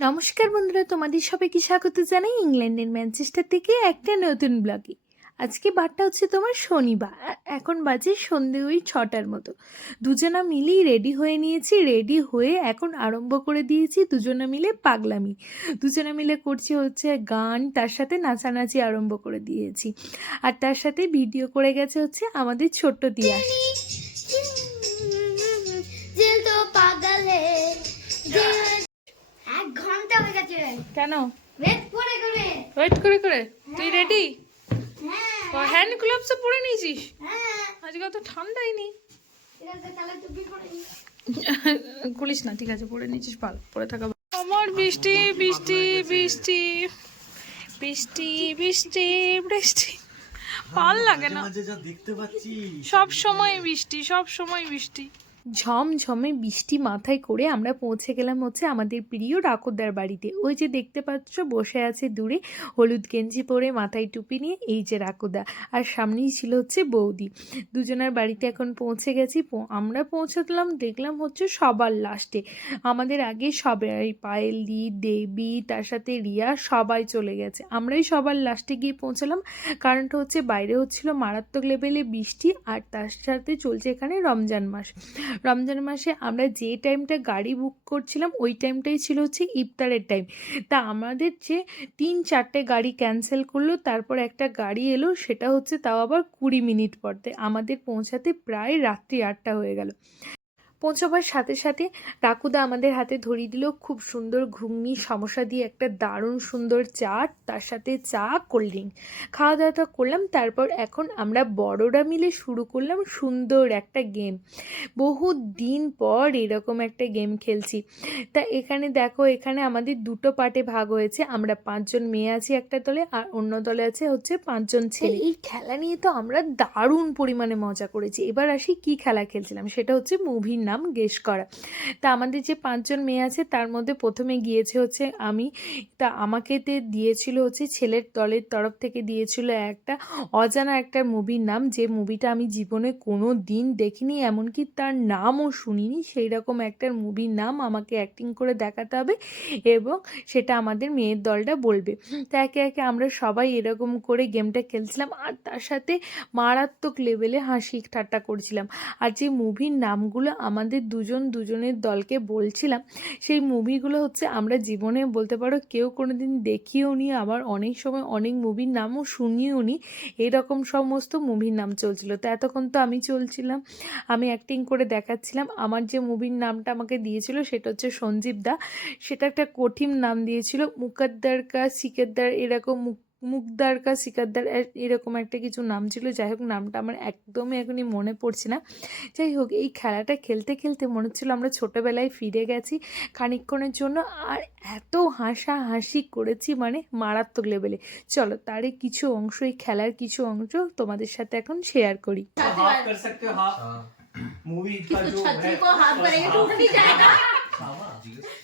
নমস্কার বন্ধুরা, তোমাদের সবাইকে স্বাগত জানাই ইংল্যান্ডের ম্যানচেস্টার থেকে একটা নতুন ব্লগে। আজকে বারটা হচ্ছে তোমার শনিবার, এখন বাজে সন্ধে ওই 6টার মতো। দুজনা মিলেই রেডি হয়ে নিয়েছি, রেডি হয়ে এখন আরম্ভ করে দিয়েছি দুজনা মিলে পাগলামি। দুজনা মিলে করছি হচ্ছে গান, তার সাথে নাচানাচি আরম্ভ করে দিয়েছি। আর তার সাথে ভিডিও করে গেছে হচ্ছে আমাদের ছোট্ট তিয়াস। কেন ওয়েট করে করে তুই রেডি? হ্যান্ড গ্লাভস পরে নিয়েছিস? আজকে অত ঠান্ডাই নেই। খুলিস না, ঠিক আছে, পরে নিয়েছিস, ভালো পরে থাকা। আমার বৃষ্টি বৃষ্টি বৃষ্টি বৃষ্টি বৃষ্টি বৃষ্টি ভাল লাগে না, সব সময় বৃষ্টি, সব সময় বৃষ্টি। ঝমঝমে বৃষ্টি মাথায় করে আমরা পৌঁছে গেলাম হচ্ছে আমাদের প্রিয় রাকুদার বাড়িতে। ওই যে দেখতে পাচ্ছ বসে আছে দূরে, হলুদ গেঞ্জি পরে মাথায় টুপি নিয়ে, এই যে রাকুদা, আর সামনেই ছিল হচ্ছে বৌদি। দুজনের বাড়িতে এখন পৌঁছে গেছি। আমরা পৌঁছালাম, দেখলাম হচ্ছে সবার লাস্টে। আমাদের আগে সবাই, পায়েলি, দেবী, তার সাথে রিয়া, সবাই চলে গেছে। আমরাই সবার লাস্টে গিয়ে পৌঁছালাম। কারণটা হচ্ছে বাইরে হচ্ছিল মারাত্মক লেভেলে বৃষ্টি, আর তার সাথে চলছে এখানে রমজান মাস। রমজান মাসে আমরা যে টাইমটা গাড়ি বুক করছিলাম ওই টাইমটাই ছিল হচ্ছে ইফতারের টাইম। তা আমাদের যে 3-4টে গাড়ি ক্যান্সেল করলো, তারপর একটা গাড়ি এলো, সেটা হচ্ছে তাও আবার 20 মিনিট পরতে। আমাদের পৌঁছাতে প্রায় রাত্রি 8টা হয়ে গেল। পৌঁছাবার সাথে সাথে কাকুদা আমাদের হাতে ধরিয়ে দিল খুব সুন্দর ঘুগনি সমোসা দিয়ে একটা দারুণ সুন্দর চাট, তার সাথে চা, কোল্ড ড্রিঙ্ক। খাওয়া দাওয়াটা করলাম। তারপর এখন আমরা বড়রা মিলে শুরু করলাম সুন্দর একটা গেম। বহু দিন পর এরকম একটা গেম খেলছি। তা এখানে দেখো, এখানে আমাদের দুটো পার্টে ভাগ হয়েছে। আমরা 5জন মেয়ে আছি একটা দলে, আর অন্য দলে আছে হচ্ছে 5জন ছেলে। এই খেলা নিয়ে তো আমরা দারুণ পরিমাণে মজা করেছি। এবার আসি কি খেলা খেলছিলাম, সেটা হচ্ছে মুভির নাম গেস করা। তা আমাদের যে 5জন মেয়ে আছে তার মধ্যে প্রথমে গিয়েছে হচ্ছে আমি। তা আমাকে দিয়েছিল হচ্ছে ছেলের দলের তরফ থেকে দিয়েছিল একটা অজানা একটা মুভির নাম, যে মুভিটা আমি জীবনে কোনো দিন দেখিনি, এমনকি তার নামও শুনিনি। সেই রকম একটা মুভির নাম আমাকে অ্যাক্টিং করে দেখাতে হবে এবং সেটা আমাদের মেয়ের দলটা বলবে। তা একে একে আমরা সবাই এরকম করে গেমটা খেলছিলাম, আর তার সাথে মারাত্মক লেভেলে হাসি ঠাট্টা করছিলাম। আর যে মুভির নামগুলো আমাদের দুজনের দলকে বলছিলাম, সেই মুভিগুলো হচ্ছে আমরা জীবনে বলতে পারো কেউ কোনো দিন দেখিও নি, আবার অনেক সময় অনেক মুভির নামও শুনিও নি। এরকম সমস্ত মুভির নাম চলছিল। তো এতক্ষণ তো আমি চলছিলাম, আমি অ্যাক্টিং করে দেখাচ্ছিলাম। আমার যে মুভির নামটা আমাকে দিয়েছিল সেটা হচ্ছে সঞ্জীব দা। সেটা একটা কঠিন নাম দিয়েছিল, মুকদ্দার কা সিকদ্দার, এরকম মুকদার কা সিকদ্দার, এরকম একটা কিছু নাম ছিল। যাই হোক, নামটা আমার একদমই এখনই মনে পড়ছে না। যাই হোক, এই খেলাটা খেলতে খেলতে মনে হচ্ছিলো আমরা ছোটোবেলায় ফিরে গেছি খানিকক্ষণের জন্য। আর এত হাসাহাসি করেছি, মানে মারাত্মক লেভেলে। চলো তারই কিছু অংশ, এই খেলার কিছু অংশ তোমাদের সাথে এখন শেয়ার করি। मूवी का जो छतरी को हाफ करेंगे टूट नहीं जाएगा।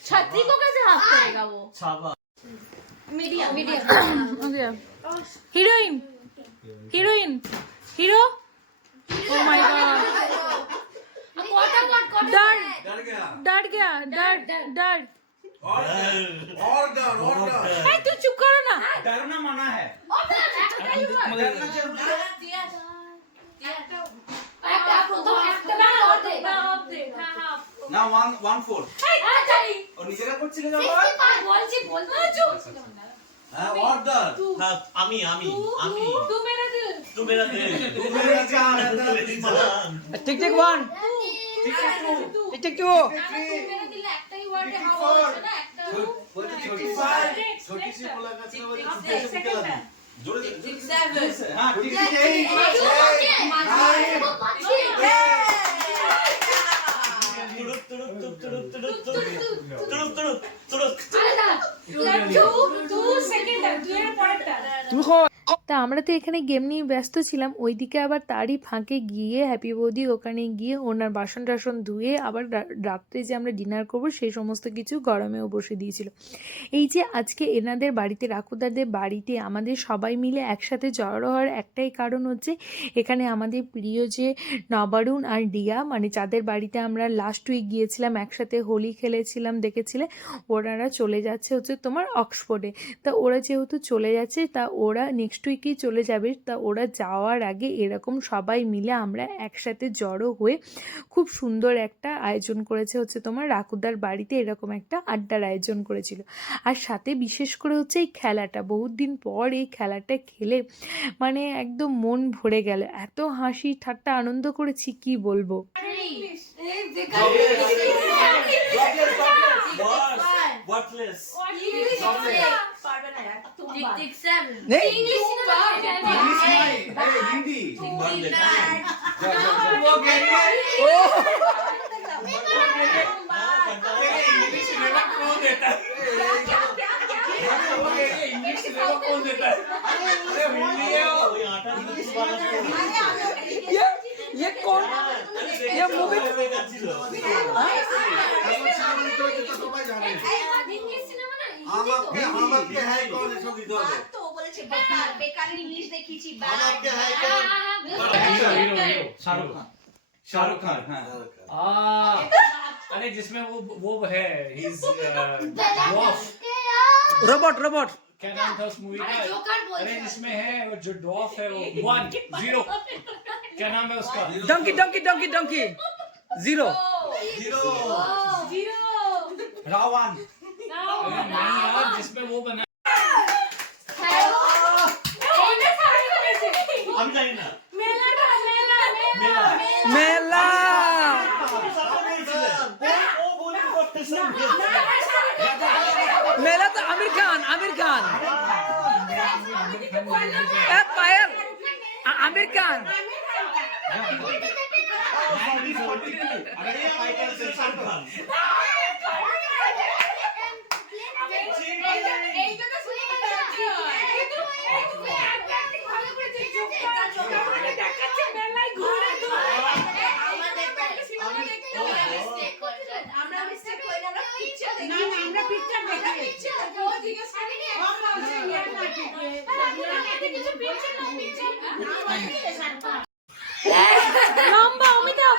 छतरी को कैसे हाफ करेगा वो? Medium medium heroine, heroine, hero, oh my god, डर डर गया, डर डर और डर तू चुप करो ना, डरना मना है। डरना जरूरी है। Now 1-4 और नीचे का করছিলে যাবার বলছি চুপ হ্যাঁ অর্ডার হ্যাঁ আমি तू मेरा दिल, तू मेरा दिल तू मेरा जान टिक टिक 1 टिक टू टिक टिक 2 मेरे दिल একটাই ওয়ার্ডে হাওয়া হচ্ছে না একটা बोलते छोटी सी मुलाकात से वो छोटे से निकला जोड़े से हां टिक टिक 8। তা আমরা তো এখানে গেম নিয়ে ব্যস্ত ছিলাম, ওইদিকে আবার তারই ফাঁকে গিয়ে হ্যাপি বৌদি ওখানে গিয়ে ওনার বাসন টাসন ধুয়ে আবার রাত্রে যে আমরা ডিনার করব সেই সমস্ত কিছু গরমেও বসে দিয়েছিল। এই যে আজকে এনাদের বাড়িতে, রাকুদাদের বাড়িতে আমাদের সবাই মিলে একসাথে জড়ো হওয়ার একটাই কারণ হচ্ছে এখানে আমাদের প্রিয় যে নবারুণ আর ডিয়া, মানে যাদের বাড়িতে আমরা লাস্ট উইক গিয়েছিলাম একসাথে হোলি খেলেছিলাম দেখেছিলে, ওনারা চলে যাচ্ছে হচ্ছে তোমার অক্সফোর্ডে। তা ওরা যেহেতু চলে যাচ্ছে তা ওরা নেক্সট উইকেই চলে যাবে। তা ওরা যাওয়ার আগে এরকম সবাই মিলে আমরা একসাথে জড়ো হয়ে খুব সুন্দর একটা আয়োজন করেছে হচ্ছে তোমার রাকুদার বাড়িতে, এরকম একটা আড্ডার আয়োজন করেছিল। আর সাথে বিশেষ করে হচ্ছে এই খেলাটা, বহুত দিন পর এই খেলাটা খেলে মানে একদম মন ভরে গেল, এত হাসি ঠাট্টা আনন্দ করেছি কি বলবো। Worthless. हिंदी ये कौन ये मूवी আমাকে হাই কোন সব দিতে হবে তো বলেছে বেকার বেকার ইংলিশ দেখিছি আমাকে হাই शाहरुख खान हाँ अरे जिसमें वो है he's dwarf रोबोट क्या नाम था उस मूवी का? अरे जिसमें है वो जो dwarf है वो 1-0 क्या नाम है उसका? डंकी जीरो रावण नहीं यार जिसमें वो बना আমি জানি না मेला ও বোলিং করতেছে मेला तो आमिर खान ए पायल आमिर खान अरे ये फाइटर से शाहरुख खान লম্বা অমিতাভ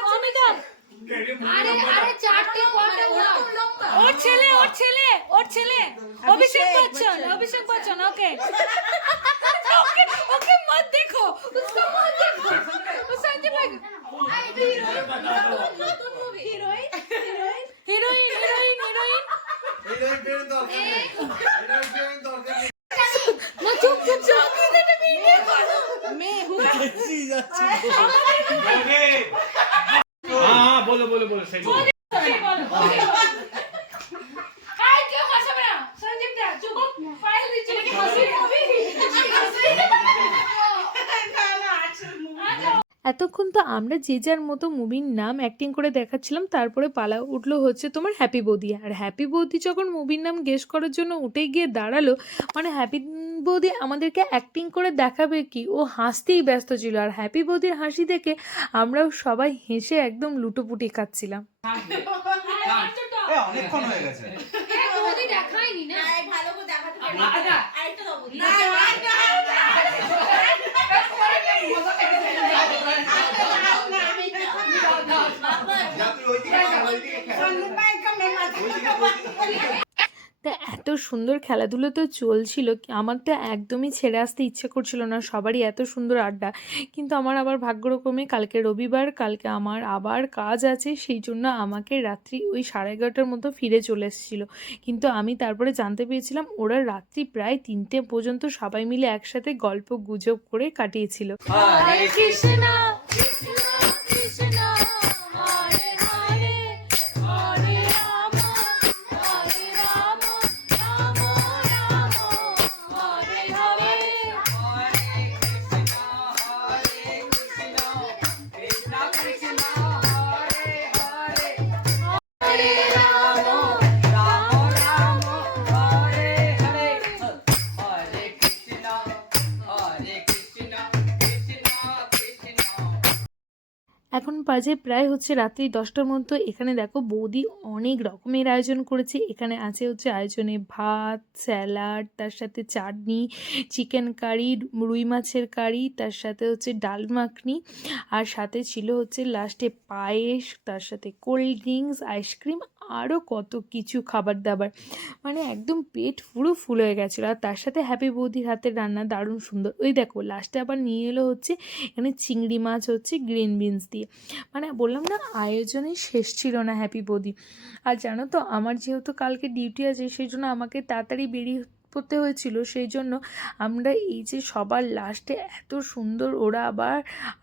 ওর ছেলে অভিষেক বচ্চন ওকে मत देखो उसको मत देखो संजय भाई हीरोइन चुप मैं हूँ हाँ बोलो सही बोलो এতক্ষণ তো আমরা যে যার মতো মুভির নাম অ্যাক্টিং করে দেখাচ্ছিলাম, তারপরে পালা উঠলো হচ্ছে তোমার হ্যাপি বৌদি। আর হ্যাপি বৌদি যখন মুভির নাম গেস করার জন্য উঠে গিয়ে দাঁড়ালো, মানে হ্যাপি বৌদি আমাদেরকে অ্যাক্টিং করে দেখাবে কি, ও হাসতেই ব্যস্ত ছিল। আর হ্যাপি বৌদির হাসি দেখে আমরাও সবাই হেসে একদম লুটোপুটি খাচ্ছিলাম। অনেকক্ষণ হয়ে গেছে দেখাইনি না ভালো করে দেখাতে পারি আরেকটা দাও না তা এত সুন্দর খেলাধুলো তো চলছিল, আমার তো একদমই ছেড়ে আসতে ইচ্ছে করছিল না, সবারই এত সুন্দর আড্ডা। কিন্তু আমার আবার ভাগ্যক্রমে কালকে রবিবার, কালকে আমার আবার কাজ আছে, সেই জন্য আমাকে রাত্রি ওই 11:30টার মতো ফিরে চলে এসেছিলো। কিন্তু আমি তারপরে জানতে পেরেছিলাম ওরা রাত্রি প্রায় 3টে পর্যন্ত সবাই মিলে একসাথে গল্প গুজব করে কাটিয়েছিল। হরে কৃষ্ণ কৃষ্ণ কৃষ্ণ হরে হরে হরে রাম হরে রাম রাম রাম হরে হরে হরে রাম এখন বাজে প্রায় হচ্ছে রাত্রি 10টার মতো। এখানে দেখো বৌদি অনেক রকমের আয়োজন করেছে। এখানে আছে হচ্ছে আয়োজনে ভাত, স্যালাড, তার সাথে চাটনি, চিকেন কারি, রুই মাছের কারি, তার সাথে হচ্ছে ডাল মাখনি, আর সাথে ছিল হচ্ছে লাস্টে পায়েস, তার সাথে কোল্ড ড্রিঙ্কস, আইসক্রিম, আরও কত কিছু খাবার দাবার। মানে একদম পেট পুরো ফুল হয়ে গেছিলো। আর তার সাথে হ্যাপি বৌদির হাতের রান্না দারুণ সুন্দর। ওই দেখো লাস্টে আবার নিয়ে এলো হচ্ছে এখানে চিংড়ি মাছ হচ্ছে গ্রিন বিনস দিয়ে। মানে বললাম না আয়োজনে শেষ ছিল না হ্যাপি বৌদি। আর জানো তো আমার যেহেতু কালকে ডিউটি আছে সেই জন্য আমাকে তাড়াতাড়ি বেরিয়ে পড়তে হয়েছিল, সেই জন্য আমরা এই যে সবার লাস্টে এত সুন্দর ওরা আবার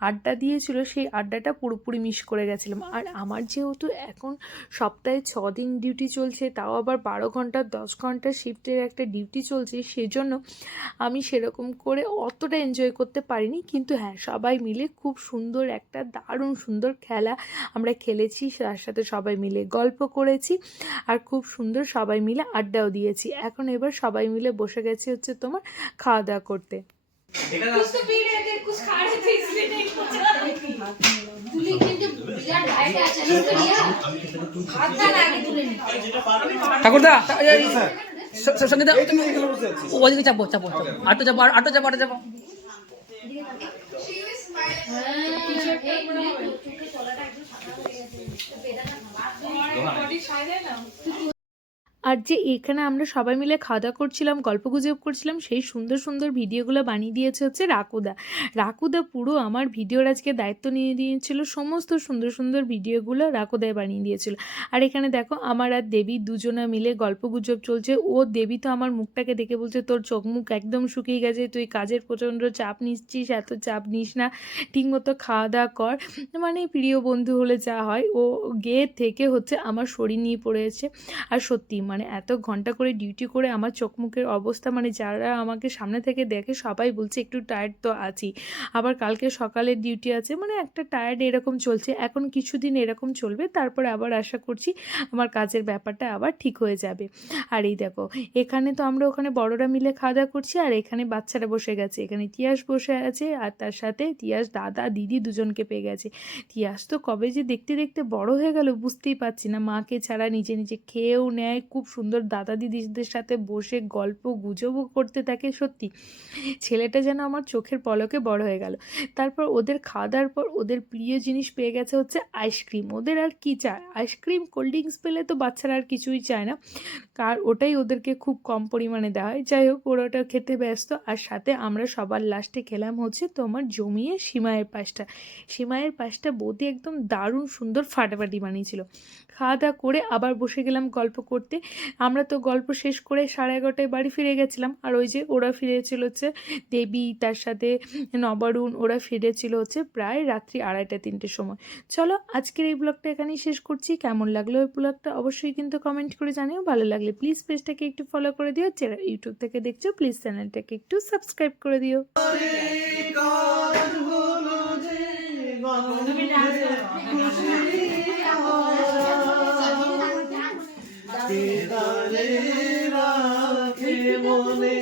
আড্ডা দিয়েছিল, সেই আড্ডাটা পুরোপুরি মিস করে গেছিলাম। আর আমার যেহেতু এখন সপ্তাহে 6 দিন ডিউটি চলছে, তাও আবার 12 ঘন্টা 10 ঘন্টা শিফটের একটা ডিউটি চলছে, সেজন্য আমি সেরকম করে অতটা এনজয় করতে পারিনি। কিন্তু হ্যাঁ, সবাই মিলে খুব সুন্দর একটা দারুণ সুন্দর খেলা আমরা খেলেছি, তার সাথে সবাই মিলে গল্প করেছি, আর খুব সুন্দর সবাই মিলে আড্ডাও দিয়েছি। এখন এবার সবাই মিলে বসে গেছি হচ্ছে তোমার খাওয়া দাওয়া করতে। ঠাকুরদা সঙ্গীতা ওদিকে চাপো চাপো আটো চাপো আটো চাপো আটো চাপো। আর যে এখানে আমরা সবাই মিলে খাওয়া দাওয়া করছিলাম, গল্পগুজব করছিলাম, সেই সুন্দর সুন্দর ভিডিওগুলো বানিয়ে দিয়েছে হচ্ছে রাকুদা। রাকুদা পুরো আমার ভিডিওর আজকে দায়িত্ব নিয়ে দিয়েছিল, সমস্ত সুন্দর সুন্দর ভিডিওগুলো রাকুদায় বানিয়ে দিয়েছিল। আর এখানে দেখো আমার আর দেবী দুজনে মিলে গল্পগুজব চলছে। ও দেবী তো আমার মুখটাকে দেখে বলছে তোর চোখ মুখ একদম শুকিয়ে গেছে, তুই কাজের প্রচণ্ড চাপ নিচ্ছিস, এত চাপ নিস না, ঠিকমতো খাওয়া দাওয়া কর। মানে প্রিয় বন্ধু হলে যা হয়, ও গিয়ে থেকে হচ্ছে আমার শরীর নিয়ে পড়েছে। আর সত্যি মানে এত ঘন্টা করে ডিউটি করে আমার চোখ মুখের অবস্থা, মানে যারা আমাকে সামনে থেকে দেখে সবাই বলছে একটু টায়ার্ড তো আছি। আবার কালকে সকালের ডিউটি আছে, মানে একটা টায়ার্ড এরকম চলছে। এখন কিছুদিন এরকম চলবে, তারপরে আবার আশা করছি আমার কাজের ব্যাপারটা আবার ঠিক হয়ে যাবে। আর এই দেখো এখানে তো আমরা ওখানে বড়রা মিলে খাওয়া দাওয়া করছি, আর এখানে বাচ্চারা বসে গেছে। এখানে তিয়াস বসে আছে, আর তার সাথে তিয়াস দাদা দিদি দুজনকে পেয়ে গেছে। তিয়াস তো কবে যে দেখতে দেখতে বড় হয়ে গেল বুঝতেই পারছি না, মাকে ছাড়া নিজে নিজে খেয়েও নেয়, খুব সুন্দর দাদা দিদিদের সাথে বসে গল্প গুজবও করতে থাকে। সত্যি ছেলেটা যেন আমার চোখের পলকে বড় হয়ে গেল। তারপর ওদের খাওয়া দাওয়ার পর ওদের প্রিয় জিনিস পেয়ে গেছে হচ্ছে আইসক্রিম। ওদের আর কি চায়, আইসক্রিম কোল্ড ড্রিঙ্কস পেলে তো বাচ্চারা আর কিছুই চায় না, আর ওটাই ওদেরকে খুব কম পরিমাণে দেওয়া হয়। যাই হোক ওরা ওটা খেতে ব্যস্ত। আর সাথে আমরা সবার লাস্টে খেলাম হচ্ছে তোমার জমিয়ে সিমাইয়ের পাশটা। সিমাইয়ের পাশটা বৌদি একদম দারুণ সুন্দর ফাটাফাটি বানিয়েছিল। খাওয়া দাওয়া করে আবার বসে গেলাম গল্প করতে। আমরা তো গল্প শেষ করে 11:30 বাড়ি ফিরে গেছিলাম। আর ওই যে ওরা ফিরেছিল হচ্ছে দেবী, তার সাথে নবারুণ, ওরা ফিরেছিল হচ্ছে প্রায় রাত্রি 2:30-3টের সময়। চলো আজকের এই ব্লগটা এখানেই শেষ করছি। কেমন লাগলো এই ব্লগটা অবশ্যই কিন্তু কমেন্ট করে জানিও। ভালো লাগলে প্লিজ পেজটাকে একটু ফলো করে দিও, যারা ইউটিউব থেকে দেখছো প্লিজ চ্যানেলটাকে একটু সাবস্ক্রাইব করে দিও। মনে